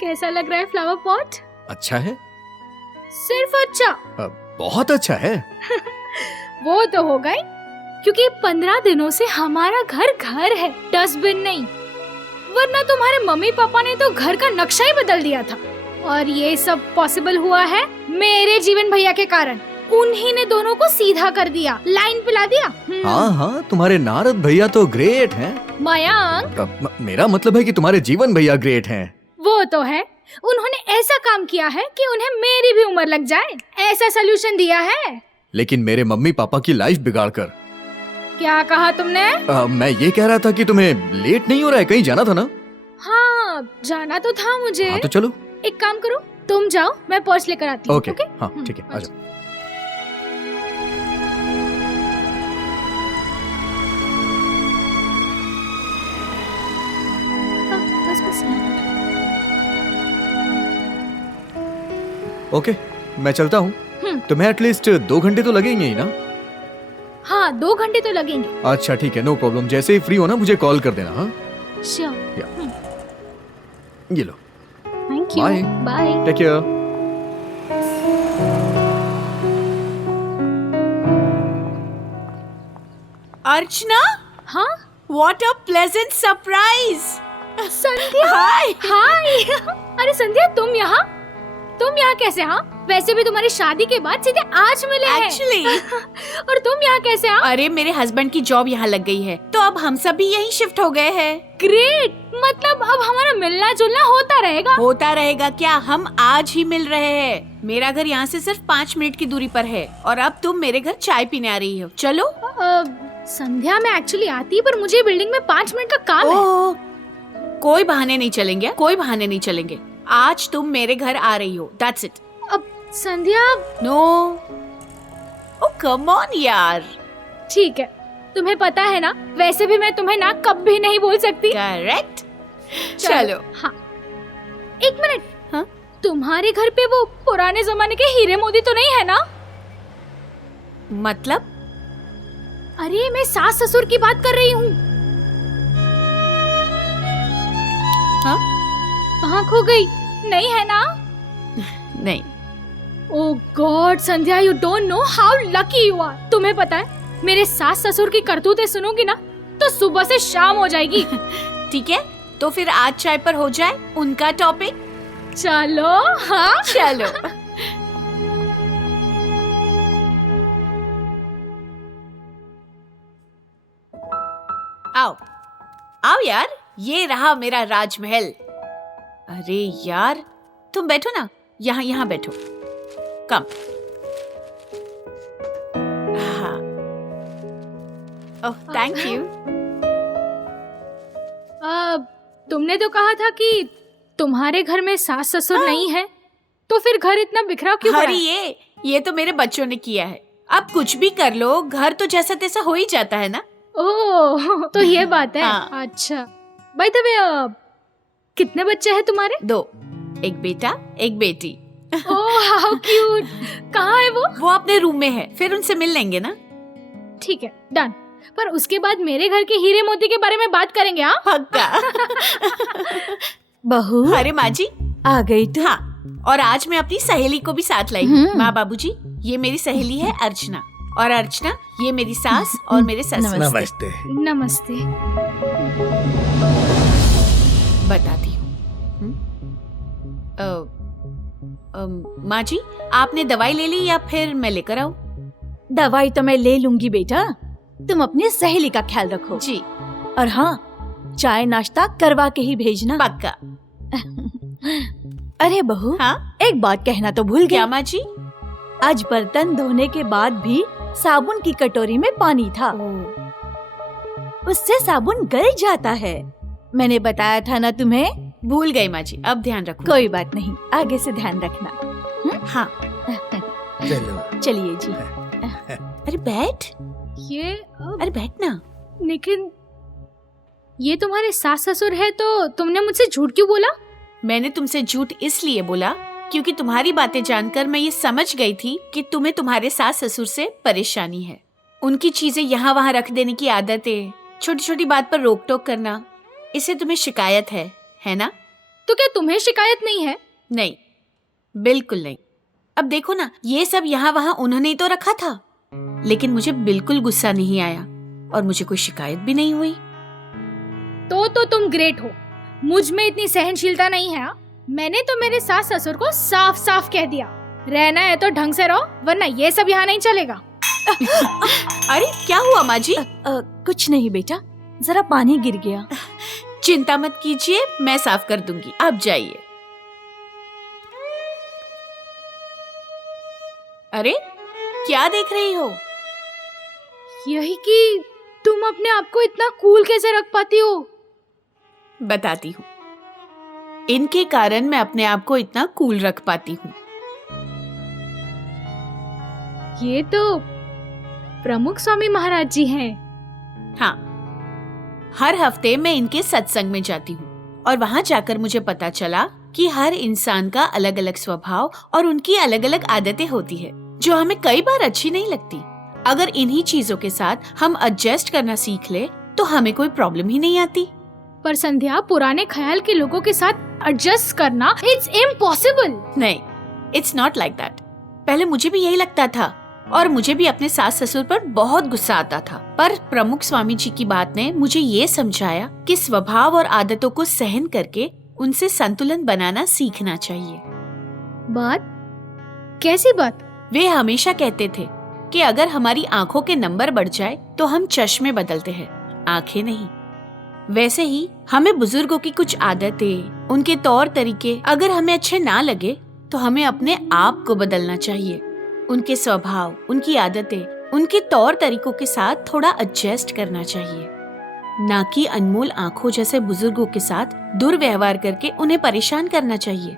कैसा लग रहा है फ्लावर पॉट? अच्छा है। सिर्फ अच्छा? बहुत अच्छा है। वो तो हो गई, क्योंकि 15 दिनों से हमारा घर घर है, डस्टबिन नहीं। वरना तुम्हारे मम्मी पापा ने तो घर का नक्शा ही बदल दिया था। और ये सब पॉसिबल हुआ है मेरे जीवन भैया के कारण। उन्हीं ने दोनों को सीधा कर दिया, लाइन पिला दिया। हाँ हाँ, तुम्हारे नारद भैया तो ग्रेट हैं। मयंक, मेरा मतलब है कि तुम्हारे जीवन भैया ग्रेट हैं। वो तो है, उन्होंने ऐसा काम किया है कि उन्हें मेरी भी उम्र लग जाए, ऐसा सलूशन दिया है। लेकिन मेरे मम्मी पापा की लाइफ बिगाड़ कर। क्या कहा तुमने? मैं ये कह रहा था कि तुम्हें लेट नहीं हो रहा है, कहीं जाना था ना? हाँ, जाना तो था मुझे। हाँ तो चलो। एक काम करो, तुम जाओ, मैं पर्स लेकर आती हूँ। ओके, हाँ ठीक है, आ जाओ। बस। ओके, मैं चलता हूँ। तुम्हें एटलीस्ट 2 घंटे तो लगेंगे ही ना? हाँ, 2 घंटे तो लगेंगे। अच्छा ठीक है, नो प्रॉब्लम। जैसे ही फ्री हो ना मुझे कॉल कर देना। हाँ श्योर। ये लो। Thank you. Bye. Bye. Take care. Archana, हाँ what a pleasant surprise! संध्या। हाय। हाय। अरे संध्या, तुम यहाँ कैसे? हाँ, वैसे भी तुम्हारी शादी के बाद सीधे आज मिले हैं। Actually, और तुम यहाँ कैसे? हाँ, अरे मेरे हस्बैंड की जॉब यहाँ लग गई है, तो अब हम सब भी यहीं शिफ्ट हो गए हैं। ग्रेट। मतलब अब हमारा मिलना जुलना होता रहेगा। होता रहेगा क्या, हम आज ही मिल रहे हैं। मेरा घर यहाँ से सिर्फ 5 मिनट की दूरी पर है और अब तुम मेरे घर चाय पीने आ रही हो। चलो। संध्या, मैं एक्चुअली आती, पर मुझे बिल्डिंग में 5 मिनट का काम है। ओह, कोई बहाने नहीं चलेंगे, कोई बहाने नहीं चलेंगे। आज तुम मेरे घर आ रही हो, दैट्स इट। अब संध्या। नो, ओ कम ऑन यार। ठीक है, तुम्हें पता है ना, वैसे भी मैं तुम्हें ना कभी नहीं बोल सकती। करेक्ट। चलो। हाँ, एक मिनट। हाँ? तुम्हारे घर पे वो पुराने जमाने के हीरे मोती तो नहीं है ना? मतलब? अरे मैं सास ससुर की बात कर रही हूँ। हाँ? कहाँ खो गई? नहीं है ना? नहीं। Oh god Sandhya, you don't know how lucky you are. तुम्हें पता है, मेरे सास ससुर की करतूतें सुनोगी ना तो सुबह से शाम हो जाएगी। ठीक है, तो फिर आज चाय पर हो जाए उनका टॉपिक। चलो। हाँ चलो। आओ आओ यार, ये रहा मेरा राजमहल। अरे यार, तुम बैठो ना, यहाँ बैठो। कम। हाँ। ओह, थैंक यू। तुमने तो कहा था कि तुम्हारे घर में सास ससुर नहीं है, तो फिर घर इतना बिखरा क्यों पड़ा? अरे ये तो मेरे बच्चों ने किया है। अब कुछ भी कर लो, घर तो जैसा तैसा हो ही जाता है ना। ओह, तो ये बात है। हाँ। अच्छा, बाय द वे, कितने बच्चे हैं तुम्हारे? 2, एक बेटा एक बेटी। Oh how cute. कहाँ है वो? वो अपने रूम में है, फिर उनसे मिल लेंगे ना। ठीक है, डन। पर उसके बाद मेरे घर के हीरे मोती के बारे में बात करेंगे। हाँ पक्का। बहू, अरे माँ जी आ गई तू? हाँ, और आज मैं अपनी सहेली को भी साथ लाई हूँ। माँ बाबूजी, ये मेरी सहेली है अर्चना, और अर्चना ये मेरी सास और मेरे ससुर। नमस्ते। नमस्ते। बताती हूँ। माँ जी, आपने दवाई ले ली या फिर मैं लेकर आऊँ? दवाई तो मैं ले लूंगी बेटा, तुम अपनी सहेली का ख्याल रखो। जी और हाँ, चाय नाश्ता करवा के ही भेजना। पक्का। अरे बहू, हाँ? एक बात कहना तो भूल क्या गई। माँ जी? आज बर्तन धोने के बाद भी साबुन की कटोरी में पानी था, उससे साबुन गल जाता है। मैंने बताया था ना तुम्हें। भूल गई माँ जी, अब ध्यान रखो। कोई बात नहीं, आगे से ध्यान रखना। हाँ। चलो। चलिए जी। अरे बैठ, ये अरे बैठ ना। लेकिन ये तुम्हारे सास ससुर है, तो तुमने मुझसे झूठ क्यों बोला? मैंने तुमसे झूठ इसलिए बोला क्योंकि तुम्हारी बातें जानकर मैं ये समझ गई थी कि तुम्हें तुम्हारे सास ससुर से परेशानी है। उनकी चीजें यहाँ वहाँ रख देने की आदत है, छोटी छोटी बात पर रोक टोक करना, इससे तुम्हें शिकायत है ना? तो क्या तुम्हें शिकायत नहीं है? नहीं, बिल्कुल नहीं। अब देखो ना, ये सब यहाँ वहाँ उन्होंने ही तो रखा था, लेकिन मुझे बिल्कुल गुस्सा नहीं आया और मुझे कोई शिकायत भी नहीं हुई। तो तुम ग्रेट हो। मुझ में इतनी सहनशीलता नहीं है। मैंने तो मेरे सास ससुर को साफ साफ कह दिया, रहना है तो ढंग से रहो, वरना ये सब यहाँ नहीं चलेगा। अरे क्या हुआ माँ जी? कुछ नहीं बेटा, जरा पानी गिर गया। चिंता मत कीजिए, मैं साफ कर दूंगी, आप जाइए। अरे क्या देख रही हो? यही कि तुम अपने आप को इतना कूल कैसे रख पाती हो? बताती हूँ। इनके कारण मैं अपने आप को इतना कूल रख पाती हूँ। ये तो प्रमुख स्वामी महाराज जी हैं। हाँ, हर हफ्ते मैं इनके सत्संग में जाती हूँ और वहाँ जाकर मुझे पता चला कि हर इंसान का अलग अलग स्वभाव और उनकी अलग अलग आदतें होती है, जो हमें कई बार अच्छी नहीं लगती। अगर इन्हीं चीजों के साथ हम एडजस्ट करना सीख ले तो हमें कोई प्रॉब्लम ही नहीं आती। पर संध्या, पुराने ख्याल के लोगों के साथ एडजस्ट करना इट्स इम्पॉसिबल। नहीं, इट्स नॉट लाइक दैट। पहले मुझे भी यही लगता था और मुझे भी अपने सास ससुर पर बहुत गुस्सा आता था, पर प्रमुख स्वामी जी की बात ने मुझे ये समझाया कि स्वभाव और आदतों को सहन करके उनसे संतुलन बनाना सीखना चाहिए। बात? कैसी बात? वे हमेशा कहते थे कि अगर हमारी आंखों के नंबर बढ़ जाए तो हम चश्मे बदलते हैं, आंखें नहीं। वैसे ही हमें बुजुर्गों की कुछ आदतें, उनके तौर तरीके अगर हमें अच्छे ना लगे तो हमें अपने आप को बदलना चाहिए। उनके स्वभाव, उनकी आदतें, उनके तौर तरीकों के साथ थोड़ा एडजस्ट करना चाहिए, ना कि अनमोल आंखों जैसे बुजुर्गों के साथ दुर्व्यवहार करके उन्हें परेशान करना चाहिए।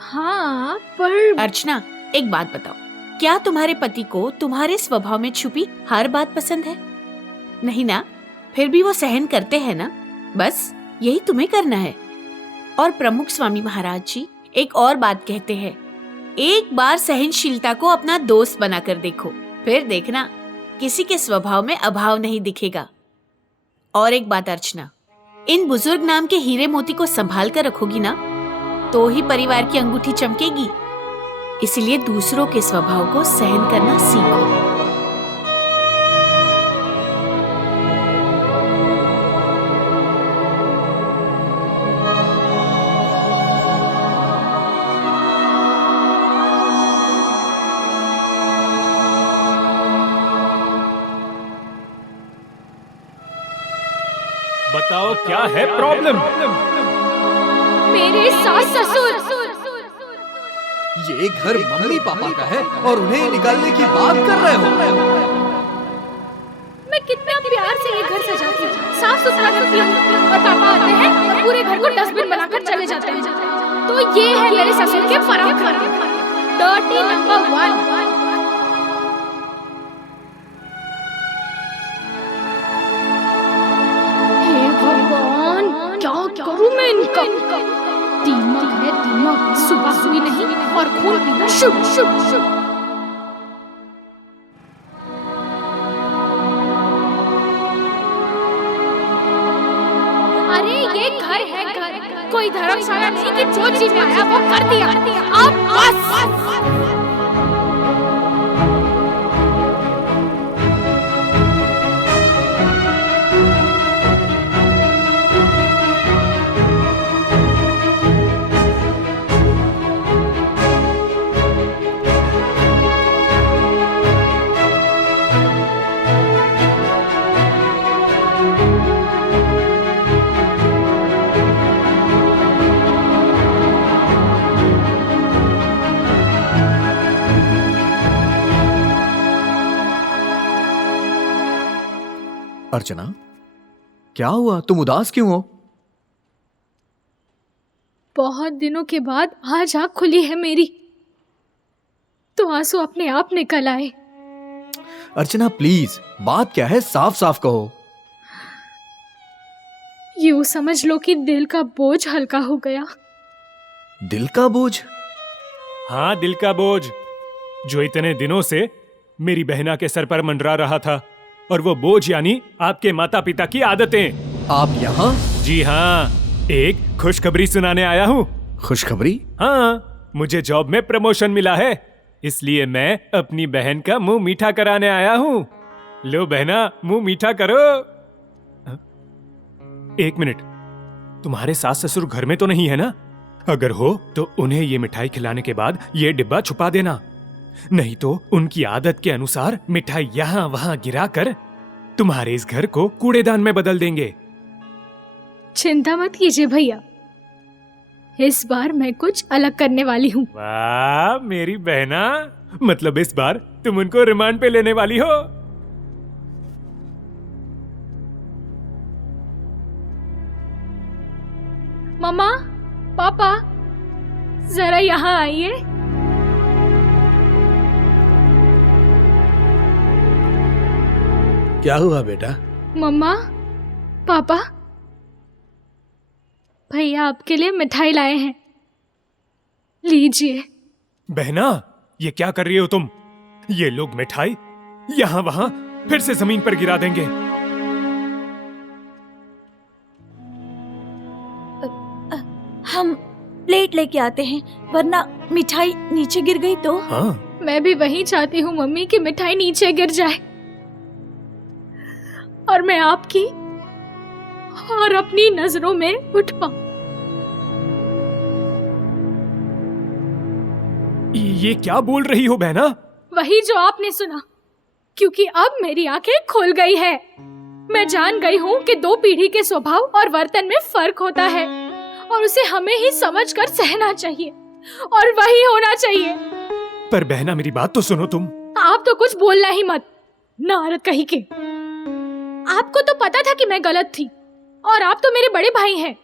हाँ, पर अर्चना, एक बात बताओ, क्या तुम्हारे पति को तुम्हारे स्वभाव में छुपी हर बात पसंद है? नहीं ना? फिर भी वो सहन करते हैं ना? बस यही तुम्हें करना है। और प्रमुख स्वामी महाराज जी एक और बात कहते हैं, एक बार सहनशीलता को अपना दोस्त बनाकर देखो, फिर देखना किसी के स्वभाव में अभाव नहीं दिखेगा। और एक बात अर्चना, इन बुजुर्ग नाम के हीरे मोती को संभाल कर रखोगी ना, तो ही परिवार की अंगूठी चमकेगी। इसलिए दूसरों के स्वभाव को सहन करना सीखो। बताओ क्या है प्रॉब्लम? मेरे सास ससुर। ये घर मम्मी पापा का है और उन्हें निकालने की बात कर रहे हो? मैं कितना प्यार से ये घर सजाती हूँ, साफ सुथरा रखती हूँ, और पापा आते हैं और पूरे घर को डस्टबिन बनाकर चले जाते हैं। तो ये है मेरे ससुर के पराक्रम। Dirty number 1। हे भगवान, क्या करूँ मैं इनका? दिमाग है दिमाग, सुबह हुई नहीं और खून पीना शुभ शुभ शुभ। अरे ये घर है घर, कोई धर्मशाला नहीं कि जो जी में आया वो कर दिया। अब बस। अर्चना, क्या हुआ? तुम उदास क्यों हो? बहुत दिनों के बाद आज आँख खुली है मेरी, तो आंसू अपने आप निकल आए। अर्चना प्लीज, बात क्या है? साफ साफ कहो। यूं समझ लो कि दिल का बोझ हल्का हो गया। दिल का बोझ? हाँ, दिल का बोझ, जो इतने दिनों से मेरी बहना के सर पर मंडरा रहा था, और वो बोझ यानी आपके माता पिता की आदतें। आप यहाँ? जी हाँ, एक खुशखबरी सुनाने आया हूँ। खुशखबरी? हाँ, मुझे जॉब में प्रमोशन मिला है, इसलिए मैं अपनी बहन का मुंह मीठा कराने आया हूँ। लो बहना, मुंह मीठा करो। एक मिनट, तुम्हारे सास ससुर घर में तो नहीं है ना? अगर हो तो उन्हें ये मिठाई खिलाने के बाद ये डिब्बा छुपा देना, नहीं तो उनकी आदत के अनुसार मिठाई यहाँ वहाँ गिराकर तुम्हारे इस घर को कूड़ेदान में बदल देंगे। चिंता मत कीजिए भैया, इस बार मैं कुछ अलग करने वाली हूँ। वाह मेरी बहना, मतलब इस बार तुम उनको रिमांड पे लेने वाली हो। मम्मा, पापा, जरा यहाँ आइए। क्या हुआ बेटा? मम्मा, पापा, भैया आपके लिए मिठाई लाए हैं, लीजिए। बहना, ये क्या कर रही हो तुम? ये लोग मिठाई यहाँ वहाँ फिर से जमीन पर गिरा देंगे। हम प्लेट लेके आते हैं, वरना मिठाई नीचे गिर गई तो। हाँ, मैं भी वही चाहती हूँ मम्मी कि मिठाई नीचे गिर जाए और मैं आपकी और अपनी नजरों में उठ पाऊं। ये क्या बोल रही हो बहना? वही जो आपने सुना, क्योंकि अब मेरी आंखें खुल गई है। मैं जान गई हूँ कि दो पीढ़ी के स्वभाव और वर्तन में फर्क होता है और उसे हमें ही समझकर सहना चाहिए और वही होना चाहिए। पर बहना मेरी बात तो सुनो तुम। आप तो कुछ बोलना ही मत, नारद कहीं के। आपको तो पता था कि मैं गलत थी और आप तो मेरे बड़े भाई हैं,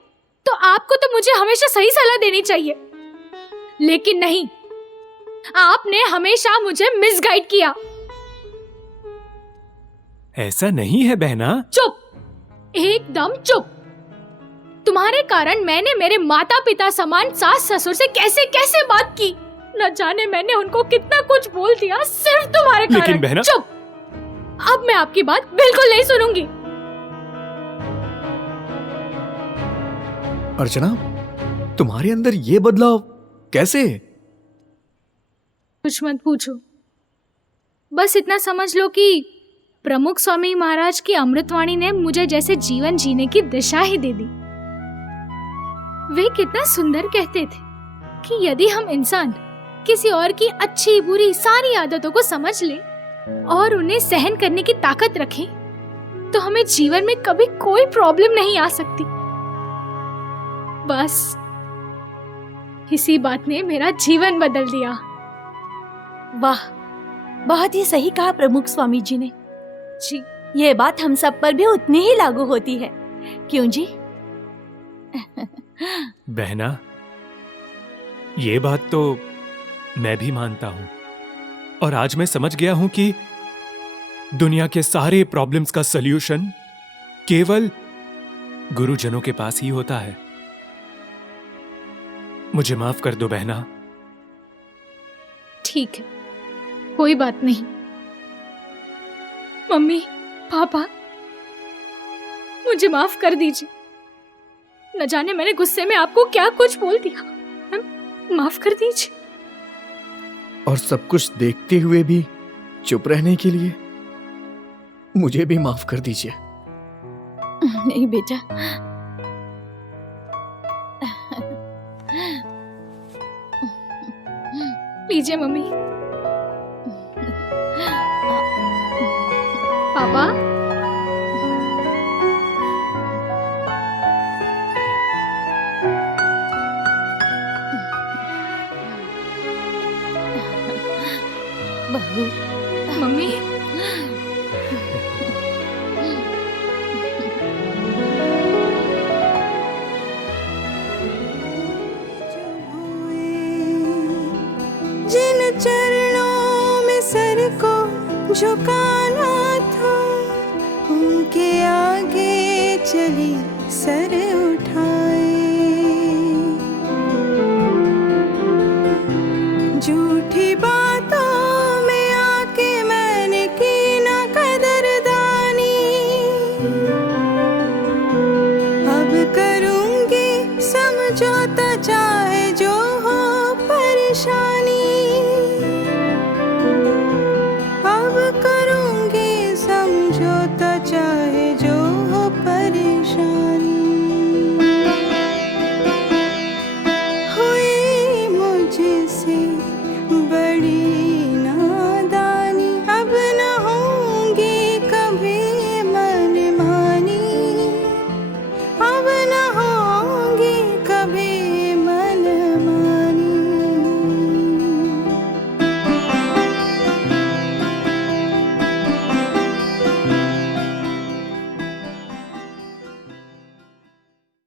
तो आपको तो मुझे हमेशा सही सलाह देनी चाहिए, लेकिन नहीं, आपने हमेशा मुझे मिसगाइड किया। ऐसा नहीं है बहना। चुप, एकदम चुप। तुम्हारे कारण मैंने मेरे माता पिता समान सास ससुर से कैसे कैसे बात की, न जाने मैंने उनको कितना कुछ बोल दिया सिर्फ तुम्हारे कारण। लेकिन बहना। चुप, अब मैं आपकी बात बिल्कुल नहीं सुनूंगी। अर्चना, तुम्हारे अंदर ये बदलाव कैसे? कुछ मत पूछो, बस इतना समझ लो कि प्रमुख स्वामी महाराज की अमृतवाणी ने मुझे जैसे जीवन जीने की दिशा ही दे दी। वे कितना सुंदर कहते थे कि यदि हम इंसान किसी और की अच्छी बुरी सारी आदतों को समझ ले और उन्हें सहन करने की ताकत रखें, तो हमें जीवन में कभी कोई प्रॉब्लम नहीं आ सकती। बस इसी बात ने मेरा जीवन बदल दिया। वाह, बहुत ही सही कहा प्रमुख स्वामी जी ने। जी, ये बात हम सब पर भी उतनी ही लागू होती है, क्यों जी? बहना, ये बात तो मैं भी मानता हूं और आज मैं समझ गया हूं कि दुनिया के सारे प्रॉब्लम्स का सल्यूशन केवल गुरुजनों के पास ही होता है। मुझे माफ कर दो बहना। ठीक है, कोई बात नहीं। मम्मी, पापा, मुझे माफ कर दीजिए। न जाने मैंने गुस्से में आपको क्या कुछ बोल दिया, माफ कर दीजिए। और सब कुछ देखते हुए भी चुप रहने के लिए मुझे भी माफ कर दीजिए। नहीं बेटा, लीजिए मम्मी। पापा, बहू, मम्मी, जिन चरणों में सर को झुकाना था, उनके आगे चली सर उठाए। झूठ